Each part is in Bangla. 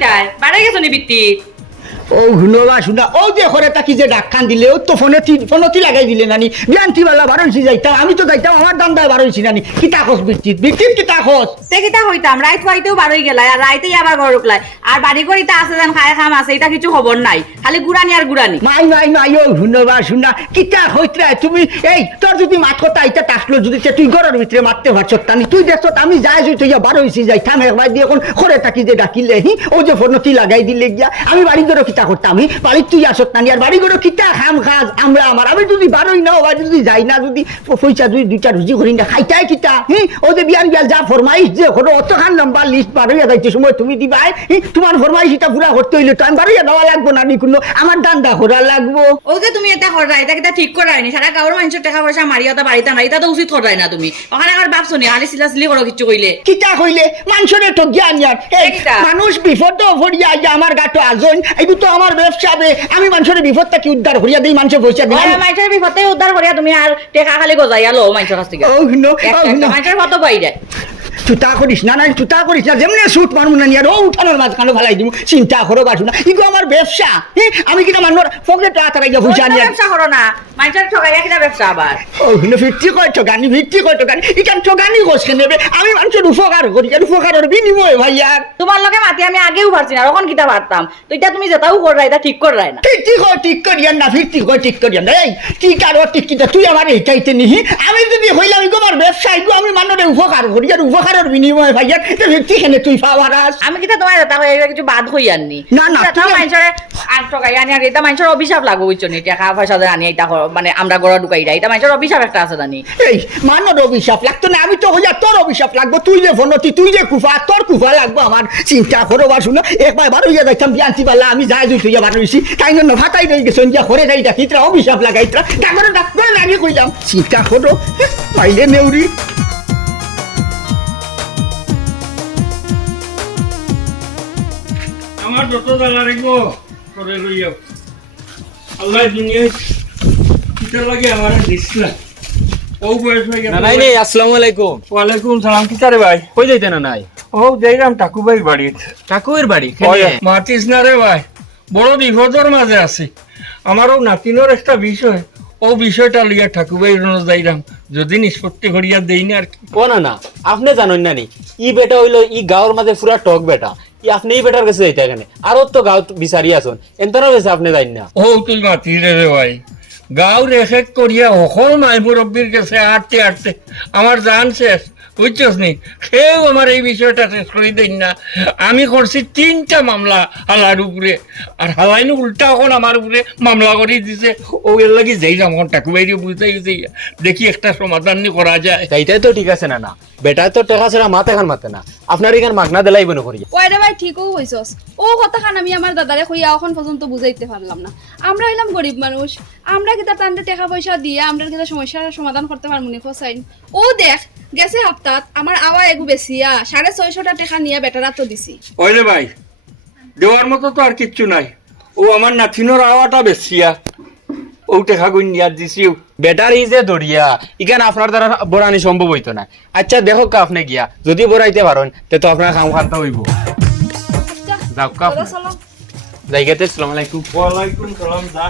কিটায় বাড়ে গেছো নি ও শুনবা শুনা ও যে ঘরে তাকি যে ডাক খান দিলে ও তো ফোনে ফোনতি লাগাই দিলে নানি। বিয়ান্তি বেলা বারোইছি যাইতাম আমি তো যাইতাম আমার দান্দায় বারোইছি নানি। কিতা খোঁজ বৃত্তিত বৃত্তিত কিতা খোঁজ? তে কিটা হইতাম রাইত হইতেও বারোই গেলাই আর রাইতেই আবার ঘর উকলাই আর বাড়ি আছে যেন খায় খাম আছে এটা কিছু খবর নাই। খালি গুড়ানি আর গুড়ানি। মাই মাই মাই ও শুনবা শুনা কিতা হইতরা তুমি এই তোর যদি মাত কথা আইতা তাসলো যদি তুই ঘরের ভিতরে মারতে পারছ তানি তুই দেখছ আমি যাই তুই বারোইছি যাইতাম একবার দিয়ে এখন ঘরে তাকি যে ডাকিলে হি ও যে ফোনতি লাগাই দিলে গিয়া আমি বাড়ি ঘরে কিতা করতাম হি বাড়ি তুই আসত নানি আর বাড়ি ঘরে কিতা খাম খাজ আমরা আমার আমি যদি বারোই না বা যদি যাই না যদি পয়সা দুই দুইটা রুজি করি না খাইতাই কিতা হি? ও যে বিয়ান বিয়াল যা ফরমাইশ যে হলো অত খান লম্বা লিস্ট বারোইয়া যাইতে সময় তুমি দিবাই তোমার ফরমাইশ এটা পুরা করতে হইলে তো আমি বারোইয়া দেওয়া লাগবো না নি কোনো আমার দান্দা করা লাগবো। ও যে তুমি এটা করা এটা কিটা ঠিক করাইনি সারা গাঁৱৰ মানুষের টাকা পয়সা মারিয়া তা বাড়িতে না এটা তো উচিত করাই না তুমি। ওখানে আর বাপ শুনি খালি সিলা সিলি করো কিছু কইলে কিতা কইলে মানুষের তো জ্ঞান এই কিতা? মানুষ বিপদ ভরিয়া আমার গাটো আজন এইটো তো আমার ব্যবসা বে আমি মানুষের বিপদটা কি উদ্ধার করিয়া দেই মানুষের বসে দিই মানুষের বিপদটাই উদ্ধার করিয়া তুমি আর টেকা খালি গজাইয়া লো মানুষের কাছ থেকে। ও নো মানুষের কত পাই যায়? তুতা করিস না না তুতা করিস না যেমনি সুট মারমু না নিয়ার ও উঠানোর মাঝখানে ফেলাই দিব। চিন্তা করো বাসু না। ইগো আমার ব্যবসা আমি কিনা মানুষ পকেট অন্য নিয়ে ব্যবসা করো না। মানুষের ঠকাইয়া কিনা ব্যবসা আবার। ও হিনো ভিত্তি কয় ঠগানি ভিত্তি কয় ঠগানি ইকান ঠগানি গোসকে নেবে? আমি মানুষের উপকার করি আর উপকারের বিনিময় ভাই আর তোমার লগে মাতি আমি আগেও পারছি না তখন কিতা পারতাম। তো এটা তুমি যেটাও করাই এটা ঠিক করাই না। ফিরতি কয় ঠিক করিয়ান না ফিরতি কয় ঠিক করিয়ান না এই কি কারও ঠিক কিটা তুই আমার এইটাইতে নিহি? আমি যদি হইলাম ইগো আমার ব্যবসা ইগো আমি মানুষের উপকার করি আর উপকারের বিনিময় ভাই আর তো ফিরতি খেলে তুই পাওয়ার আস? আমি কিতা তোমার এটা কিছু বাদ হই আননি? না, না, তুমি- মানুষের আর ঠকাই আনি আর এটা মানুষের অভিশাপ লাগবো বুঝছ নি? টাকা পয়সা আনি এটা মানে আমরা গড়া ঢুকাই এটা মানুষের অভিশাপ একটা আছে জানি এই মানর অভিশাপ লাগতো না আমি তো হইয়া তোর অভিশাপ লাগবো তুই যে ফোনতি তুই যে কুফা তোর কুফা লাগবো আমার। চিন্তা করো বা শুনো একবার বারো ইয়া যাইতাম বিয়ান্তি পাল্লা আমি যাই দুই তুই বারো হইছি তাই জন্য ফাটাই রয়ে গেছে ইয়া করে যাই ডাকিতরা অভিশাপ লাগাইতরা। ডাকরে ডাক্তার আমি কইলাম চিন্তা করো পাইলে নেউরি। যত জ্বালা রাখব করে লইয়া আল্লাহ দুনিয়ায় কিতা লাগে আমার দিস না। ও বয়স হয়ে গেল নাই নাই আসসালামু আলাইকুম। ওয়ালাইকুম সালাম কিতারে ভাই? কই যাইতে না নাই ও যাইরাম টাকু ভাই বাড়ি ওই, মাতিস না রে ভাই। বড় বিপদর মাঝে আছে। আমারও নাতিনোর একটা বিষয়। ও বিষয়টা লইয়া ঠাকুরবাই যাইরাম যদি নিষ্পত্তি করিয়া দেই না আর কি। ও না না আপনি জানেন না নি ই বেটা হইল ই গাঁৱৰ মাঝে পুরা টক বেটা। আপনি বেটার কাছে যাইতে এখানে। আর তো গাঁত বিচারি আছেন এন্তনের কাছে আপনি যাইন না। ও তুই মাতি রে ভাই। গাঁও রেখে করিয়া সকল মাই মুরব্বীর কাছে হাঁটতে আটতে আমার জান শেষ বুঝছস নি? সেও আমার এই বিষয়টা শেষ করে দেন না। আমি করছি তিনটা মামলা হালার উপরে। আর হালাইনু উল্টা এখন আমার উপরে মামলা করে দিছে। ও এর লাগি যাই যাম এখন টাকু বাইরে বুঝতে গেছে। দেখি একটা সমাধান নি করা যায়। তাইটাই তো ঠিক আছে না না বেটা তো টাকা ছাড়া মাথা খান মাতে না। আপনার এখান মাগনা দিলাইব না করিয়া। ওই রে ভাই ঠিকও হইছস ও কথাখান আমি আমার দাদারে কইয়া এখন পর্যন্ত বুঝাইতে পারলাম না। আমরা হইলাম গরিব মানুষ। আমরা কিতা টানতে টাকা পয়সা দিয়ে আমরা কিতা সমস্যার সমাধান করতে পারব নি ফসাইন ও দেখ গেছে হাপ্তাত আমার আওয়া এগু বেশিয়া সাড়ে ছয়শটা টাকা নিয়ে বেটারা তো দিছি। ওই রে ভাই দেওয়ার মতো তো আর কিচ্ছু নাই। ও আমার নাতিনোর আওয়াটা বেশিয়া ও টেকা গুণ নিয়ার দিছিও বেটার ই যে দড়িয়া ইখান আপনার দ্বারা বড়ানি সম্ভব হইতো না। আচ্ছা দেখো কা আপনি গিয়া যদি বড়াইতে পারেন তে তো আপনার কাম খান্তা হইব। যাও কা চলো জায়গাতে আসসালামু আলাইকুম। ওয়ালাইকুম সালাম দা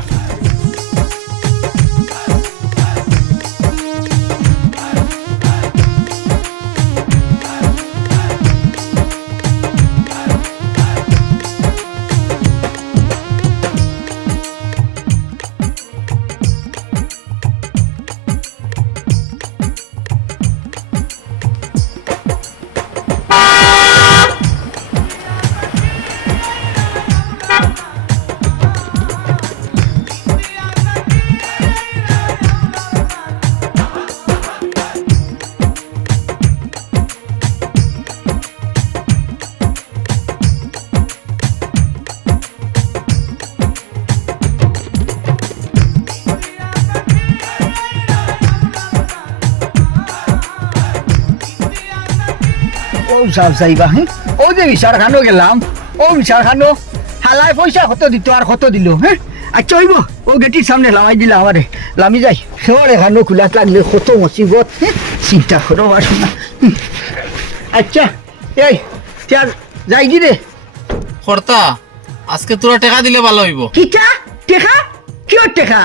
সাহেব সাইবা হ্যাঁ ও যে বিচার খানো গেলাম ও বিচার খানো হালাই পয়সা কত দিত আর কত দিল হ্যাঁ আচ্ছা হইব ও গেটির সামনে লামাই দিলা আমারে লামি যাই। সেওয়ার এখানো খুলাত লাগলে কত মুসিবত চিন্তা করো হুম। আচ্ছা এই তিয়া যাই কি রে কর্তা আজকে তোরা টেকা দিলে ভালো হইব। কিটা টেকা? কিয় টেকা?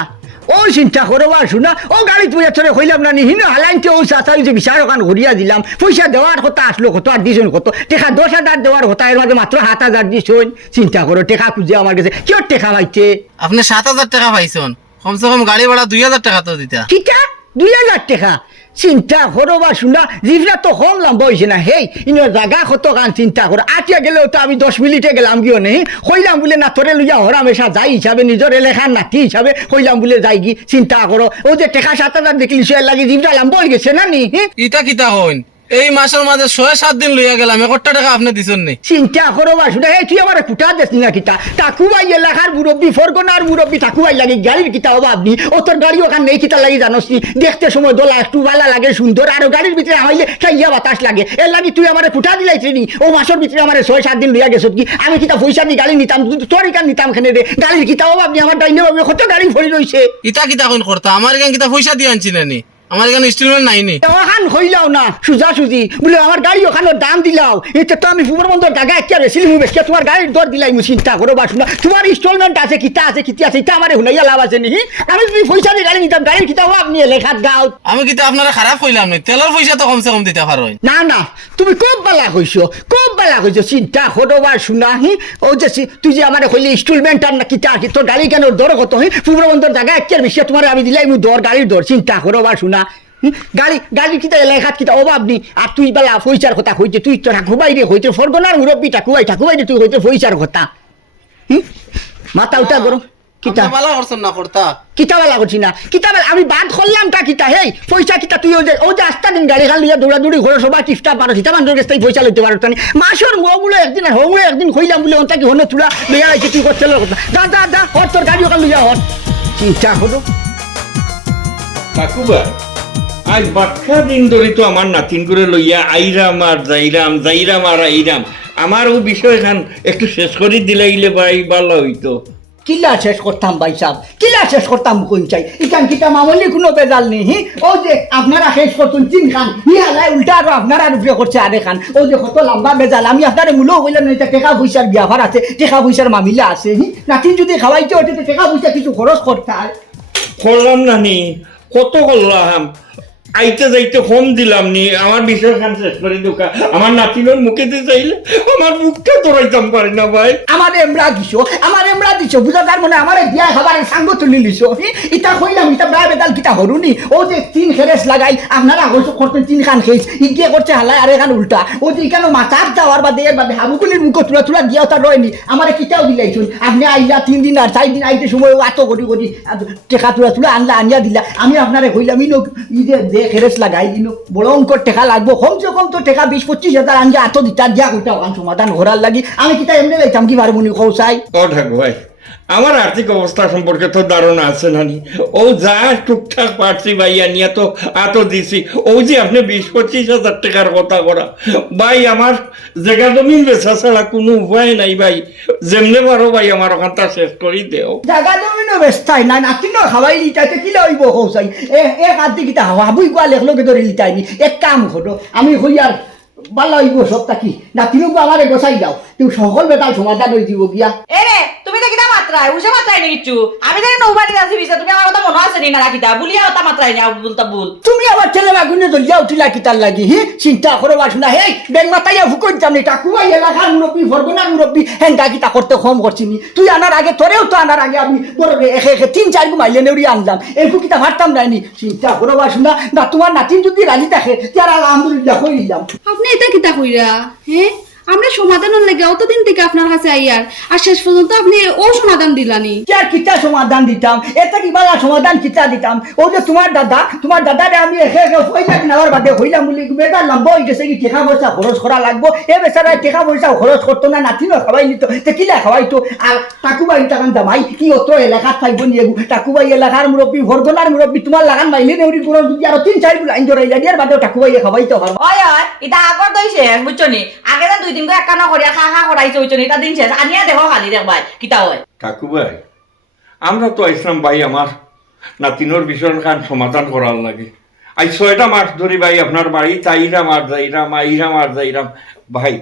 ও চিন্তা করো বা শুনা ও গাড়ি তুই চলে হইলাম না নিহিন হালাইতে ও চাচা যে বিচার ওখান ঘুরিয়া দিলাম। পয়সা দেওয়ার কথা আসলো কত আর দিছুন কত? টেকা দশ হাজার দেওয়ার কথা এর মাঝে মাত্র সাত হাজার দিছুন চিন্তা করো টেকা খুঁজে আমার কাছে কিয় টেকা পাইছে? আপনি সাত হাজার টাকা পাইছেন। কমসে কম গাড়ি ভাড়া দুই হাজার টাকা তো দিতা কিটা দুই হাজার টাকা? চিন্তা করো বা শুনা জিভরা তো কম লম্বা হয়েছে না, হেই ইন জাগা কত গান চিন্তা করো আটিয়া গেলেও তো আমি দশ মিনিটে গেলাম গিয়ে নেই হইলাম বলে না তোরে লইয়া হরামেশা যাই হিসাবে নিজের এলাকার নাতি হিসাবে হইলাম বলে যাই কি? চিন্তা করো ও যে টেকা সাত হাজার দেখলি সে লাগে জিভরা লম্বা হয়ে গেছে না নি? ইটা কিতা হইন? এই মাসের মাঝে ছয় সাত দিন লইয়া গেলাম একটা টাকা আপনি দিছেন নি? চিন্তা করো বা শুনে এই তুই আমার কুটা দেস না কিতা টাকুবাই এলাকার মুরব্বী ফরগনার মুরব্বী টাকুবাই লাগে গাড়ির কিতা হবা আপনি ও তোর গাড়ি ওখান নেই কিতা লাগে জানোস নি? দেখতে সময় দোলা একটু ভালো লাগে সুন্দর আর গাড়ির ভিতরে আমাইলে খাইয়া বাতাস লাগে। এর লাগি তুই আমার কুটা দিলাইছিস নি? ও মাসের ভিতরে আমার ছয় সাত দিন লইয়া গেছত কি? আমি কিতা পয়সা দি গাড়ি নিতাম তোর ইকান নিতাম খানে রে? গাড়ির কিতা হবা আপনি আমার ডাইনে কত গাড়ি ভরি রইছে? ইটা কিতা কইন কর্তা? আমার এখান কিতা পয়সা দিয়ে আনছি নি? আমার এখানে ইনস্টলমেন্ট নাই নি। ওখান হইলাও না সুজা সুজি। বলে আমার গাড়ি দাম দিলাও। এটা তো আমি ফুবর বন্ধর জায়গা একটা মু বেশি তোমার গাড়ির দর দিলাই মু চিন্তা করো বা শুনা। তোমার ইনস্টলমেন্ট আছে কিতা আছে কিতা আছে এটা আমার হুনাইয়া লাভ আছে নি আমি যদি পয়সা দিয়ে গাড়ি নিতাম গাড়ির কিতা হওয়া আপনি লেখাত গাও। আমি কিতা আপনারা খারাপ কইলাম নি তেলের পয়সা তো কমসে কম দিতে পারো না না তুমি খুব বালা কইছো খুব বালা কইছো চিন্তা হতো বা শুনা, হি? ও যে তুই যে আমার কইলি ইনস্টলমেন্ট আর না কিতা তোর গাড়ি কেন দর কত হই পূর্ববন্ধর জায়গা একের বেশি তোমার আমি দিলাই মু দর গাড়ির দর চিন্তা করো বা শুনা? গাড়ি গাড়ি কিতা লেখাত কিতা অভাব নি আর তুই বেলা পয়সার কথা কইতে, তুই তো ঠাকুবাই রে হইতে, ফরগনার মুরব্বী ঠাকুবাই ঠাকুবাই রে তুই হইতে পয়সার কথা? মাথা উঠা করো। কিতা? ভালো করছেন না কর্তা? কিতা বেলা করছি না? কিতা বেলা আমি বাদ করলাম তা কিতা? হেই পয়সা কিতা? তুই ও যে ও যে আস্তা দিন গাড়ি খান লইয়া দৌড়াদৌড়ি ঘরে সবাই টিফটা পারো সীতা মানুষের কাছ থেকে পয়সা লইতে পারো তানি। মাসের মগুলো একদিন আর হমুলো একদিন কইলাম বলে ওটা কি হনে তুলা লইয়া আইছে তুই করছিল কথা দা দা দা হর তোর গাড়ি ওখান লইয়া হর চিন্তা করো কাকুবা আজ বাচ্চা দিন ধরে তো আমার নাতিন করে লইয়া আইরাম আর যাইরাম যাইরাম আর আইরাম আমার ও বিষয় খান একটু শেষ করে দিলে গেলে ভাই ভালো হইতো। কিলা শেষ করতাম ভাই সাহেব, কিলা শেষ করতাম কোন চাই? ইকান কিতা মামলি কোনো বেজাল নেই, হি? ও যে আপনারা শেষ করতুন তিন খান হি আলাই উল্টা আরও আপনারা রূপে করছে আরে খান। ও যে কত লম্বা বেজাল, আমি আপনার মূল্য হইলাম না, এটা টেকা পয়সার বিয়াভার আছে, টেকা পয়সার মামিলা আছে, হি? নাতিন যদি খাওয়াইতে তো টেকা পয়সা কিছু খরচ করতে হয় করলাম না নি কত করলাম? আইতে যাইতে হোম দিলাম নি, আমার বিষয় খান শেষ করে দোকা আমার নাতিনের মুখে দিয়ে চাইলে আমার মুখটা তোরাইতাম পারি না ভাই। আমার এমরা দিছো, আমার এমরা দিছো বুঝা তার মানে আমার বিয়া খাবার সাঙ্গ তুলি লিছো? ইটা কইলাম ইটা বেড়া বেদাল কিটা হরুনি ও যে তিন খেরেস লাগাই, আপনারা হইছো করতেন তিন খান খেয়েছ ইগে করছে হালাই আর এখান উল্টা। ও যে কেন মাথার যাওয়ার বাদে এর বাদে হাবুকুলির মুখ তুলা তুলা দিয়া তার রয়নি আমার কিটাও দিলাইছুন। আপনি আইলা তিন দিন আর চার দিন আইতে সময় এত করি করি টেকা তুলা তুলা আনলা, আনিয়া দিলা। আমি আপনারে কইলাম, ইনো ই যে খেরেস লাগাই দিন। বড় অঙ্কর টেকা লাগবো। কমসে কম তো টেকা বিশ, পঁচিশ হাজার আনজা এত দিতার দিয়া কইটা সমাধান ঘোরার লাগি। আমি কিটা এমনি লাইতাম কি পারব নি কৌসাই ও ঠাকুর ভাই। আমার আর্থিক অবস্থা সম্পর্কে তো ধারণা আছে নানি। ও যা টুকটাক পারছি ভাই আনিয়া তো এত দিছি। ও যে আপনি বিশ পঁচিশ হাজার টাকার কথা করা। ভাই আমার জায়গা জমিন বেচা ছাড়া কোনো উপায় নাই ভাই। যেমনে পারো ভাই আমার ওখানটা শেষ করে দেও। জাগা জমিনো বেস্তাই না নাতিনো খাওয়াই লিটাইতে কি লইব কৌসাই এ এ কাঁদি কিটা হাওয়া বুই গোয়া লেখলোকে ধরে লিটাইনি এক কাম করো আমি হই আর বালা হইব সবটা কি নাতিনো আমারে গোসাই দাও। তুই সকল বেতাল সমাধান হয়ে দিব গিয়া। এ তুমি মাত্রায় উসে মাত্রায় নি কিচ্ছু আমি জানি নৌবাড়ি আছি বিছে তুমি আমার কথা মনে আছে নি না রাখিতা বুলিয়া কথা মাত্রায় নি বুলতা বুল তুমি আবার ছেলে বাগুনে দলিয়া উঠিলা কিতার লাগি হি? চিন্তা করো বাসনা হে বেং মাতাইয়া ফুকন জামনি টাকুয়াই এলাকার মুরব্বী ফরগনার মুরব্বী হেনটা কিতা করতে কম করছিনি তুই আনার আগে তোরেও তো আনার আগে আমি তোর একে একে তিন চার গু মাইলে নেউরি আনলাম এরকম কিতা ভাবতাম নাইনি চিন্তা করো বাসনা না তোমার নাতিন যদি রাজি থাকে তার আলহামদুলিল্লাহ দিলাম আপনি এটা কিতা কইরা হ্যাঁ আমরা সমাধানের লাগে অতদিন থেকে আপনার কাছে আইয়ার আর শেষ পর্যন্ত আপনি ও সমাধান দিলানি। আর কিতা সমাধান দিতাম? এটা কি বালা সমাধান কিতা দিতাম? ও যে তোমার দাদা তোমার দাদারে আমি একে একে পয়সা নেওয়ার বাদে হইলাম বলি বেকার লম্বা হয়ে গেছে কি টাকা পয়সা খরচ করা লাগবো? এ বেচারা টাকা পয়সা খরচ করতো না নাতিনও খাওয়াই নিত। তে কিলা খাওয়াইতো আর টাকুবাই টাকান দামাই কি অত এলাকাত থাকব নিয়ে টাকুবাই এলাকার মুরব্বী ভরগনার মুরব্বী তোমার লাগান মাইলে নেউরি কোনো যদি আরও তিন চার লাইন জড়াইলা দিয়ার বাদেও টাকুবাইয়ে খাওয়াইতে পারব এটা আগর দই শেষ বুঝছ নি? আগে তো দুই দিন গা কানা করিয়া খা খা করাইছে নি এটা দিন শেষ। আনিয়া দেখো খালি দেখ ভাই, কিতা হয়? কাকু ভাই আমরা তো আইসলাম ভাই আমার নাতিনোর বিষয় খান সমাধান করার লাগে। আই ছয়টা মাস ধরি ভাই আপনার বাড়ি তাইরাম আর যাইরাম আইরাম আর যাইরাম ভাই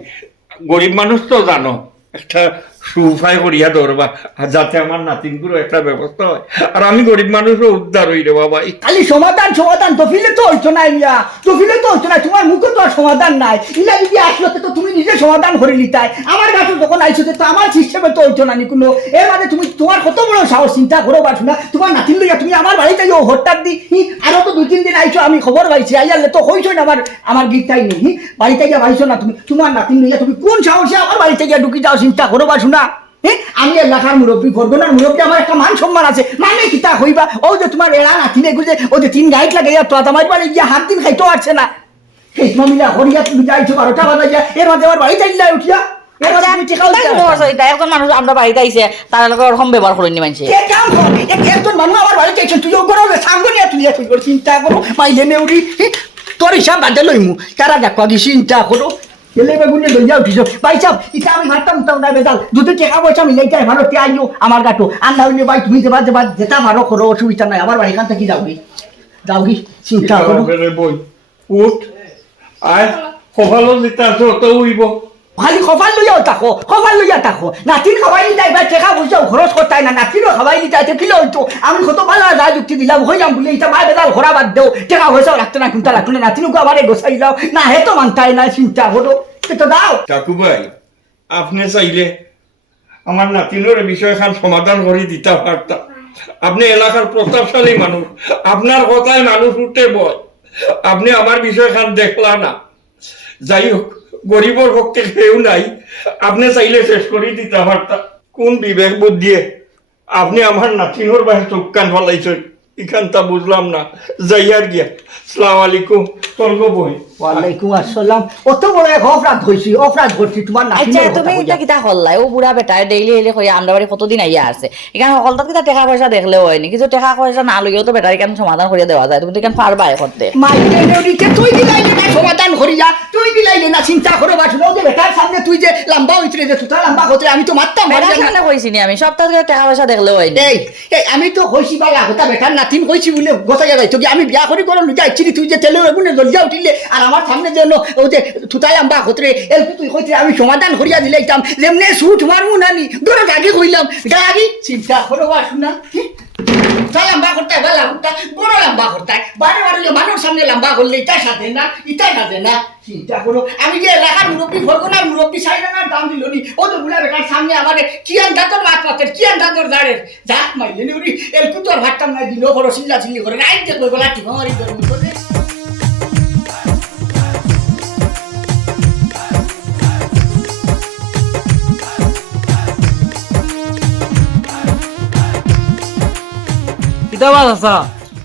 গরিব মানুষ তো জানো, একটা সুফাই করিয়া ধরবা। আর যাতে আমার নাতিনগুলো একটা ব্যবস্থা হয়। আর আমি গরিব মানুষও উদ্ধার হই রে বাবা। খালি সমাধান সমাধান, তফিলে তো হইতো না ইয়া তফিলে তো হইতো না তোমার মুখে তো আর সমাধান নাই। ইলা যদি আসলো, তো তুমি নিজে সমাধান করে নিতাই আমার কাছে যখন আইছো, তো আমার সিস্টেমে তো হইতো না নি কোনো এর মানে তুমি, তোমার কত বড় সাহস, চিন্তা করো বা শোনা তোমার নাতিন লইয়া তুমি আমার বাড়িতে যাও হঠাৎ দি আরও তো দুই, তিন দিন আইছো, আমি খবর পাইছি। আইয়ালে তো হইছো না আমার আমার গীতটাই নেই বাড়িতে গিয়া পাইছো না তুমি। তোমার নাতিন লইয়া তুমি কোন সাহসে আমার বাড়িতে গিয়া ঢুকি যাও, চিন্তা করো বা শোনা হ্যাঁ আমি এলাকার মুরব্বী ফরগনার মুরব্বী আমার একটা মান সম্মান আছে। মানে কিতা হইবা? ও যে তোমার এরা না তিনে গুজে ও যে তিন গাইড লাগে তো আমার বাড়ি গিয়ে হাত দিন খাইতেও পারছে না। সেই মামিলা হরিয়া তুমি যাইছো বারোটা বাজা গিয়া এর মাঝে আমার বাড়ি উঠিয়া। তো একজন মানুষ আমরা বাড়িতে তার লগে ওরকম ব্যবহার করেনি কে একজন মানুষ আমার তুই করো নিয়ে তুই করে চিন্তা করো মাইলে নেউরি হি, তোর হিসাব বাদে লইমু। কারা দেখ কি চিন্তা করো। এলে বেগুনে লইয়া উঠিছ ভাই সাহেব ইটা আমি মারতাম তাও না বেজাল যদি টাকা পয়সা মিলাইতে ভালো তে আইও আমার গাটো আর না হইলে ভাই তুমি যেবা যেবা যেটা ভালো করো অসুবিধা নাই আমার বাড়িখান থেকে যাওগি যাওগি চিন্তা করো উঠ আয় যেটা আছে অত উইব খালি কপাল লইয়াও থাকো কপাল লইয়া থাকো। নাতির খাওয়াই নিতে এবার টেকা পয়সা খরচ করতে না, নাতিরও খাওয়াই নিতে আছে কিলো হইতো আমি কত ভালো যা যুক্তি দিলাম, হইলাম বলে এটা মায় বেদাল ঘোরা বাদ দেও, টেকা পয়সাও রাখতে না কিন্তু রাখলে নাতিনুকে আবার গোসাই দাও না হে তো মানতাই না চিন্তা করো তো দাও। কাকু ভাই আপনি চাইলে আমার নাতিনের বিষয় খান সমাধান করে দিতে পারতাম আপনি এলাকার প্রতাপশালী মানুষ আপনার কথায় মানুষ উঠে বয়। আপনি আমার বিষয় খান দেখলা না। যাই হোক গরিবর পক্ষে কেউ নাই। আপনি চাইলে শেষ করে দিতে পারতাম কোন বিবেক বুদ্ধিয়ে আপনি আমার নাতিনোর চোখ কান ফলাইছেন? এখানটা বুঝলাম না। যাই আর গিয়া। সালাম আলাইকুম। স্বর্গ বই। ওয়ালাইকুম আসসালাম। অত বড় এক অপরাধ হয়েছি অপরাধ করছি তোমার আচ্ছা তুমি এটা। কিতা হল্লাই ও বুড়া বেটা ডেইলি ডেইলি কই আমরা বাড়ি কতদিন আইয়া আছে। এখানে কিতা টাকা পয়সা দেখলে হয়নি কিছু টাকা পয়সা না লইও তো বেটার এখানে সমাধান করিয়া দেওয়া যায়? তুমি তো এখানে পারবা এ করতে মাইলে নেউরিকে তুই দিলাইলে না সমাধান করিয়া তুই দিলাইলে না চিন্তা করো বেটার সামনে তুই যে লম্বা হইতরে যে তুই লম্বা হতে আমি তো মারতাম বেটার মারতাম না। সামনে কইছি নি আমি? সপ্তাহ টাকা পয়সা দেখলে হয়নি এই এই আমি তো কইছি বেটার নাতিন কইছি বলে গোসা যাই তো আমি বিয়া করি করো লুটা ইচ্ছি তুই যে তেলে এগুনে জলজা উঠিলে আর আমার সামনে যেন ও যে থুতাই আম্বা হতরে এল তুই কইছি আমি সমাধান করিয়া দিলাইতাম, যেমনে সুট মারমু নানি ধরো আগে কইলাম। গাড়ি চিন্তা করো বা লম্বা বা বড় না না। দিল নি নি ভাতটাম নাই দিল বড় চিল্লা চিল্লি করে রাইট দেখব বলা ঠিক মারি তোর মুখে কিতাবাত আছা।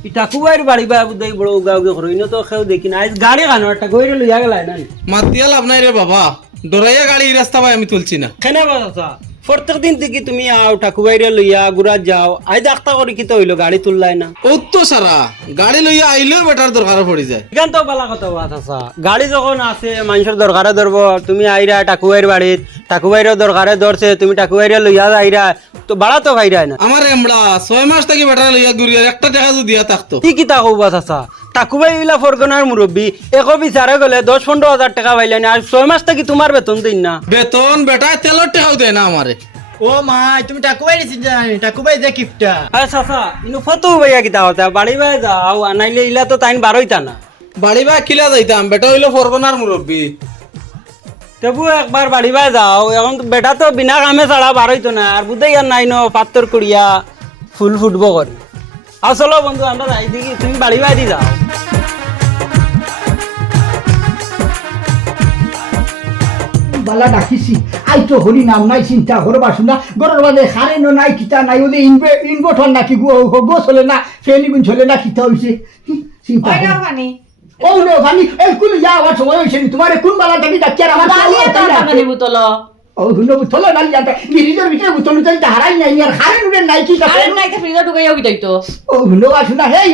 ইটা কুবাইর বাড়ি বা বুদাই বড় উগা উগা করে ইনো তো খেউ দেখি না আজ গাড়ি খানো একটা গইরে লইয়া গেলাই না মাতিয়া লাভ নাই রে বাবা। ডরাইয়া গাড়ি রাস্তা ভাই আমি তুলছি না। কেন বাস আছা? প্রত্যেক দিন থেকে তুমি আও ঠাকুবাইরে লইয়া গুড়াত যাও। আজ আখতা করি কিতা হইল গাড়ি তুললাই না। অত সারা গাড়ি লইয়া আইলেও বেটার দরকার পড়ি যায়। এখান তো বালা কথা বাত আছা। গাড়ি যখন আছে মানুষের দরকারে ধরব তুমি আইরা ঠাকুবাইর বাড়িত ঠাকুবাইরের দরকারে ধরছে তুমি ঠাকুবাইরে লইয়া আইরা তো বাড়া তো খাইরাই না। আমার এমড়া ছয় মাস থাকি বেটার লইয়া ঘুরিয়া একটা টাকা যদি দিয়া থাকতো। কি কিতা কৌবাত আছা। ঠাকুবাই ইলা ফরগনার মুরব্বী একো বিচারে গেলে দশ পনেরো হাজার টাকা পাইলেন আর ছয় মাস থাকি তোমার বেতন দিন না? বেতন বেটা তেলের টাকাও দেয় না আমারে ও মা তুমি টাকুবাই দিছিস জানি টাকুবাই যে কিপটা। আরে চাচা ইনু ফটো ভাইয়া কিতা হতা? বাড়ি বাই যাও আনাইলে ইলা তো তাইন বারোইতা না? বাড়ি বা কিলা যাইতাম বেটা হইল ফরগনার মুরব্বী তবু একবার বাড়ি বাই যাও এখন তো বেটা তো বিনা কামে ছাড়া বারোইতো না আর বুঝে আর নাই ন পাত্তর করিয়া ফুল ফুটব করে আর চলো বন্ধু আমরা যাই দেখি তুমি বাড়ি দি যাও। বালা ডাকিছি। আই তো হরি নাম নাই চিন্তা করবা শুনা। গরর বাদে হারে ন নাই কিতা নাই ওদের ইনভে ইনভোটর নাকি গো গো চলে না ফেনি গুণ চলে না কিতা হইছে চিন্তা। ও নো ভানি। এই কুল যা আমার সময় হইছে তোমারে কোন বালা ডাকি আর আমার ও হুনো বুতল না জানতে গিরিজের ভিতরে বুতল তাই হারাই নাই আর নাই কি নাই ফ্রিজে ঢুকাইও কি ও হে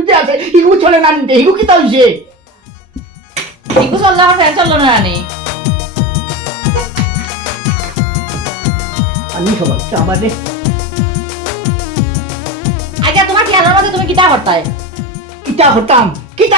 যে আছে? ইগু চলে না নিতে ইগু চললে ফ্যান চলল না আনি। আমি সবাই আমাদের আগে তোমার মধ্যে তুমি কিতা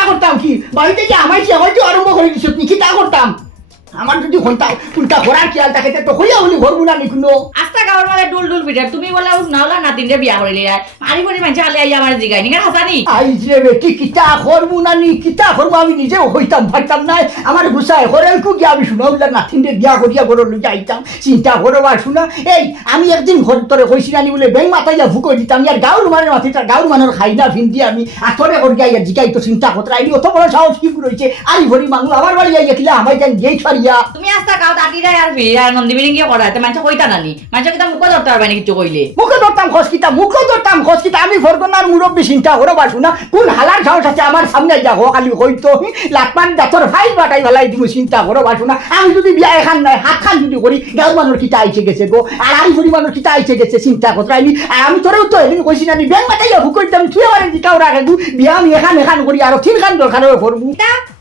করতাম? কি? বাড়িতে যে আমার সে হয়তো আরম্ভ করে দিছত নি কিতা করতাম? আমার যদি ঘণ্টা উল্টা ঘোরার খেয়াল থাকে তো হইয়া হলি ঘর না নিকুনো আস্তা গাঁৱৰ মানে ডুল ডুল পিঠাৰ তুমি বোলে নাওলা নাতিনৰে বিয়া কৰিলি মাৰি কৰি মানুহে খালি আহি আমাৰ জিগাই নিকা হাসানি? আইজ রে বেটি কিতা করব না নি? কিতা করব? আমি নিজেও হইতাম পারতাম না আমার গুছাই হরেল কু গিয়া আমি শুনা বললাম নাথিনরে বিয়া করিয়া ঘর লই যাইতাম চিন্তা করো বা শুনা এই আমি একদিন ঘর তোরে কইছি না নি বলে বেং মাথাইয়া ফুকই দিতাম ইয়ার গাঁর মানের মাথিটা গাঁর মানের খাই না ভিন্দি আমি। আথরে করিয়া ইয়ার জিকাই তো চিন্তা করতে আইনি অত বড় সাহস কি রয়েছে আরি ভরি মানুষ আমার বাড়ি আইয়া কিলা আমায় যান গেই ফারিয়া তুমি আস্তা গাঁৱত আতিৰাই আৰু ভিৰাই নন্দী বিৰিঙ্গি কৰা তে মানুহে কৈতা নানি মানুহে কিতা মুখ ধৰতে পাৰবানি কিছু কইলে? মুখে ধরতাম খসকিতা মুখে ধরতাম খসকিতা আমি ফরগনার মুরব্বী চিন্তা করো বা শুনা কোন হালার সাহস আছে আমার সামনে যা হো খালি হইতো? লাটমান দাঁতর ফাইল বাটাই ফেলাই দিব চিন্তা করো বা শুনা। আমি যদি বিয়া এখান নাই হাত খান যদি করি গাঁর মানুষ কিতা আইছে গেছে গো? আর আমি যদি মানুষ কিতা আইছে গেছে চিন্তা করতে আমি আর আমি তোরেও তো এদিন কইছি না ব্যাংক বাটাই ভুক করতাম তুই আমার জিকাও রাখে দু বিয়া আমি এখান এখান করি আর তিন খান দরকার হয়ে করব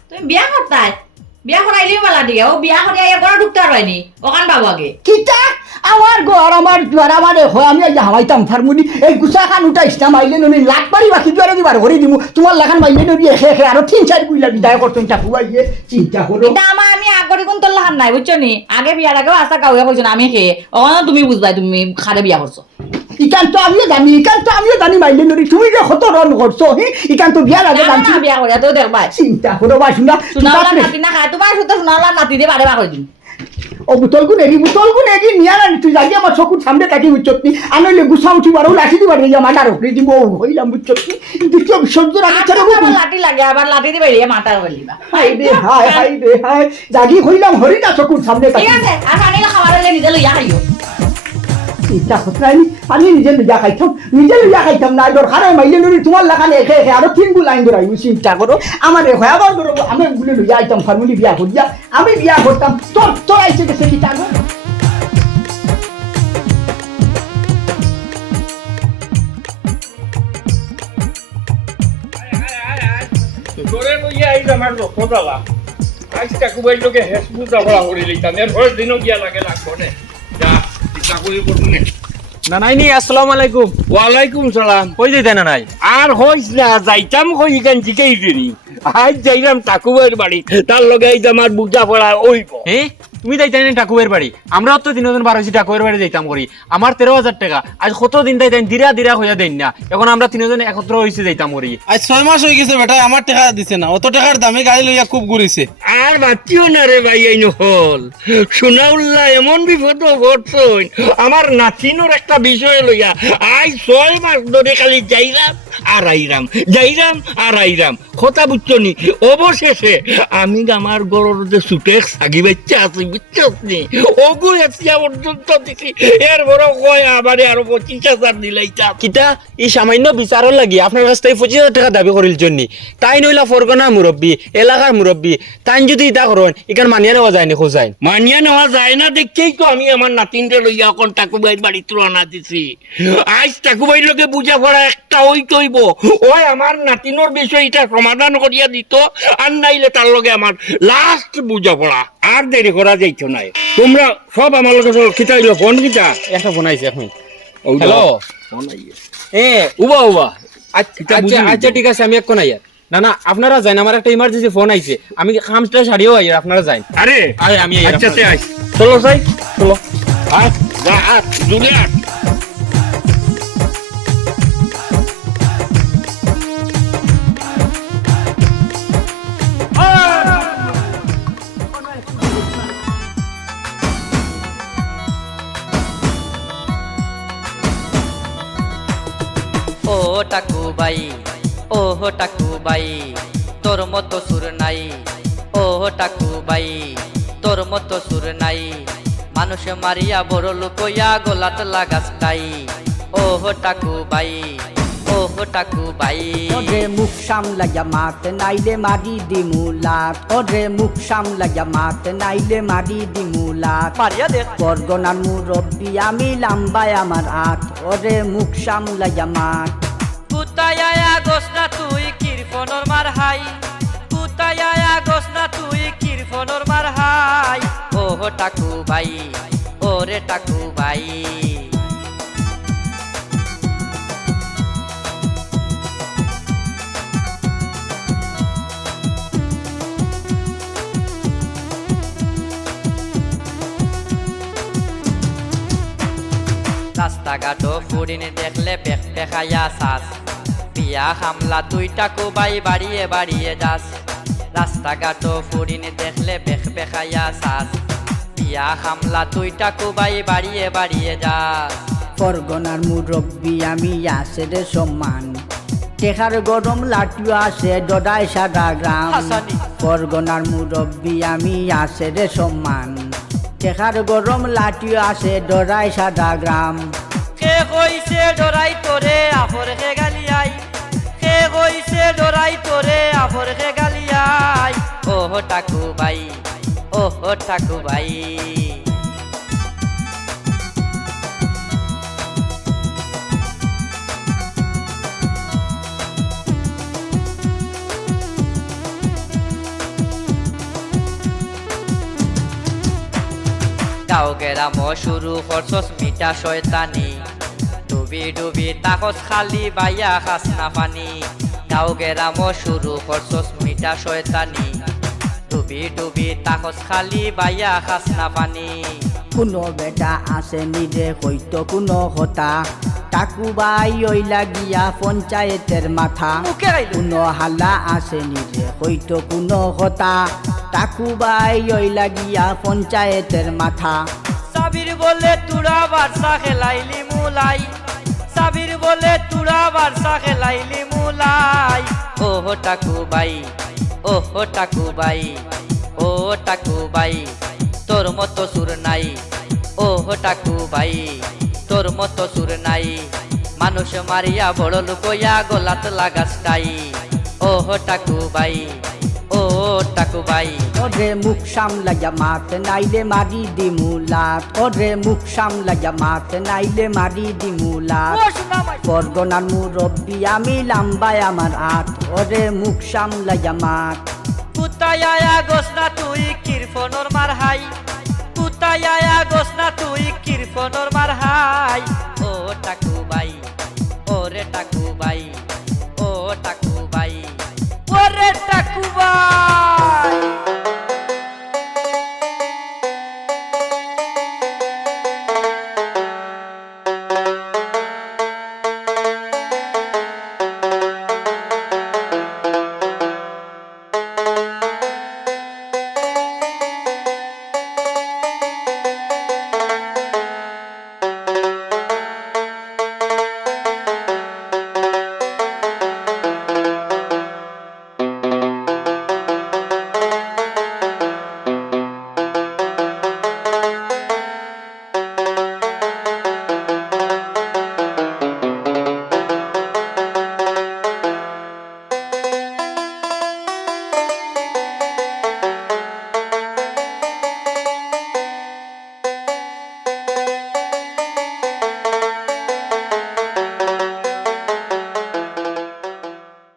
তুমি বিয়া করতাই? বিয়া করাইলেও মেলা দিয়ে ও বিয়া ইয়া ঘরে ঢুকতে পারবানি ওখান আগে। কিতা? আমার ঘর আমার হয় আমি আজ হামাইতাম ফার্মুনি এই গুছা খান নুনি লাট পারি বাকি দিবার দিমু। তোমার লাখান এসে এসে আরও তিন চার কুইলা বিদায় করতেন চাকু বাইয়ে চিন্তা করো। কিন্তু আমার আমি আগরে কোন তোর লাহান নাই বুঝছ নি? আগে বিয়ার আগেও না আমি তুমি বুঝবাই তুমি খারে বিয়া করছ। ইকান তো আমিও জানি ইকান তো আমিও জানি মাইলে নুনি তুমি যে কত রন করছ হি? ইকান তো বিয়ার আগে জানছি। বিয়া করিয়া তো দেখবাই চিন্তা করো বা শুনা নাতি না খায় তোমার শুধু সোনাওলা নাতি দিয়ে বারে বা করে দিন ও বুতল গুণ এগি বুতল গুণ এগি নিয়া না তুই জানি আমার চকুর সামনে থাকি বুঝছতি আনলে গুসা উঠি বারো লাঠি দিবার এই আমার আর উপরে দিব। হইলাম বুঝছতি দ্বিতীয় বিশ্বযুদ্ধ আগে ছেড়ে আবার লাঠি লাগে আবার লাঠি দিবার বেরিয়ে মাথার বলিবা। হাই রে হাই হাই রে হাই জাগি হইলাম হরিটা চকুর সামনে ঠিক থাকি আছে আর আনিলে খাবার হলে নিজে লইয়া খাইও চিন্তা করতে আমি নিজে লইয়া খাইতাম। নিজে লইয়া খাইতাম না। দরকার মাইলে নুরি তোমার লাগানে একে একে আরও তিন গু লাইন ধরাই চিন্তা করো। আমার হয় আবার ধরো আমি গুলো লইয়া আইতাম ফার্মুলি বিয়া করিয়া। আমি বিয়া করতাম। তোর তোর আইছে গেছে কি টাকা তোরে লইয়া লোকে হেসবু যাবলা করে লইতাম। এর দিনও গিয়া লাগে লাগবো নে। যা। চাকরি করব না নাই আসসালামু আলাইকুম। ওয়ালাইকুম সালাম। কই যাইতে আর হইস না যাইতাম কই ইখান জিকেই দিনি আজ যাইলাম টাকুবের বাড়ি তার লগে আইজ আমার বুঝা পড়া ওইব এ তুমি যাইতে না টাকুয়ের বাড়ি। আমরাও তো তিনজন বার হয়েছি টাকুয়ের বাড়ি যাইতাম করি। আমার তেরো হাজার টাকা। আজ কত দিন যাইতেন দিরা দিরা হইয়া দেন না। এখন আমরা তিনজন একত্র হয়েছি যাইতাম করি। আজ ছয় মাস হয়ে গেছে বেটা আমার টাকা দিছে না। অত টাকার দামে গাড়ি লইয়া খুব ঘুরিছে। আর বাচ্চিও না রে ভাই এই হল সোনাউল্লাহ এমন বিপদ ঘটছই আমার নাতিনোর একটা বিষয় লইয়া আই ছয় মাস ধরে খালি যাইরাম আর আইরাম যাইরাম আর আইরাম কথা বুঝছ নি? অবশেষে আমি আমার গরর যে সুটেক সাগি বাচ্চা আছি বুঝছস নি ওগু এসিয়া পর্যন্ত দিছি এর বড় কয় আমারে আরও পঁচিশ হাজার দিলাইতাম। কিতা? এই সামান্য বিচারর লাগি। আপনার কাছ থেকে পঁচিশ হাজার টাকা দাবি করিল জন্য। তাই নইলা ফরগনা মুরব্বী এলাকার মুরব্বী তাই যদি ইটা করেন মানিয়ে নেওয়া যায় নি মানিয়া নেওয়া যায় না দেখেই তো আমি আমার নাতিনটা লইয়া এখন বাড়িতে দিছি। আজ টাকুবাইর লোকে বুঝা পড়া একটা ওই তৈব। ওই আমার নাতিনোর সমাধান করিয়া দিত আর নাইলে তার লগে আমার লাস্ট বুঝা পড়া। আর দেরি করা যাইতো নাই। তোমরা সব আমার লগে সব কিতা? হইল ফোন কিতা একটা মিনিট হ্যালো? ফোন আইছে। এ উবা উবা। আচ্ছা আচ্ছা আচ্ছা ঠিক আছে আমি এক কোন আইয়ার না না আপনারা যান আমার একটা ইমার্জেন্সি ফোন আইছে। আমি খামটা সারিও আপনারা যান আরে আরে, আমি আচ্ছা তে আইস চলো যাই চলো। আয় যা আয় টাকু বাই ও টাকু বাই তোর মতো সুর নাই। ও টাকু বাই তোর মতো সুর নাই। মানুষ মারিয়া বড় লুকইয়া গোলাত লাগাস তাই ও টাকু বাই ও টাকু বাই। ওরে মুখ সামলাইয়া মাত নাইলে মারি দিমুলাত ওরে মুখ সামলাইয়া মাত নাইলে মারি দিমুলাত মারিয়া দেখ বরগনার মুরব্বী আমি লাম্বায় আমার আট। ওরে মুখ সামলাইয়া মাত কুতায় আয়া গোস না তুই কিরফনর মার হাই। কুতায় আয়া গোস না তুই কিরফনর মার হাই। ও হো টাকু ভাই ও রে টাকু ভাই। রাস্তাঘাটো ফুরিনে দেখলে বেখ বেখাইয়া সাস বিয়া হামলা দুইটা কুবাই বাড়িয়ে বাড়িয়ে যাস। রাস্তাঘাটো ফুরিনে দেখলে বেখ বেখাইয়া সাস। বিয়া হামলা দুইটা কুবাই বাড়িয়ে বাড়িয়ে যাস। পরগনার মুরব্বী আমি আছে রে সম্মান। টেকার গরম লাটিও আছে ডডাই সাদা গ্রাম। পরগনার মুরব্বী আমি আছে রে সম্মান। টেকার গরম লাটিও আছে ডডাই সাদা গ্রাম। কইছে ডরাই তোরে আফর হে গালিয়াই। কে কইছে ডরাই তোরে আফর হে গালিয়াই। ও হো টাকু বাই ও হো টাকু বাই গাও গেরাম শুরু করছস মিঠা শয়তানি। ডুবি ডুবি তাকস খালি বাইয়া খাস না পানি। গাও গেরাম শুরু করছস মিঠা শয়তানি। ডুবি ডুবি তাকস খালি বাইয়া খাস না পানি। কোনো বেটা আছে নিরে হইতো কোনো হতা। কাকু বাই ওই লাগিয়া পঞ্চায়েতের মাথা। কোনো হাল্লা আছে নিজে হইতো কোনো হতা। কাকু বাই ওই লাগিয়া পঞ্চায়েতের মাথা। সাবির বলে তুড়া বারসা খেলাইলি মুলাই। বলে তুড়া বারসা খেলাইলি মুলাই। ও হো টাকু বাই ও হো টাকু বাই ও টাকু বাই তোর মতো সুর নাই। ও হো টাকু বাই তোর মতো সুর নাই। মানুষ মারিয়া বড় লুকইয়া গোলাত লাগাস ও হো টাকু বাই কাকু ওরে মুখ সামলাইয়া মাত নাইলে মারি দিমুলা ওরে মুখ সামলাইয়া মাত নাইলে মারি দিমুলা পরগনার মুরব্বি আমি লাম্বায় আমার আট ওরে মুখ সামলাইয়া মাত কুতায় আয়া গোসনা তুই কিরফনর মার হাই? কুতায় আয়া গোসনা তুই কিরফনর মার হাই? ও টাকু বাই ওরে টাকু বাই ও টাকু বাই ওরে টাকু ভাই।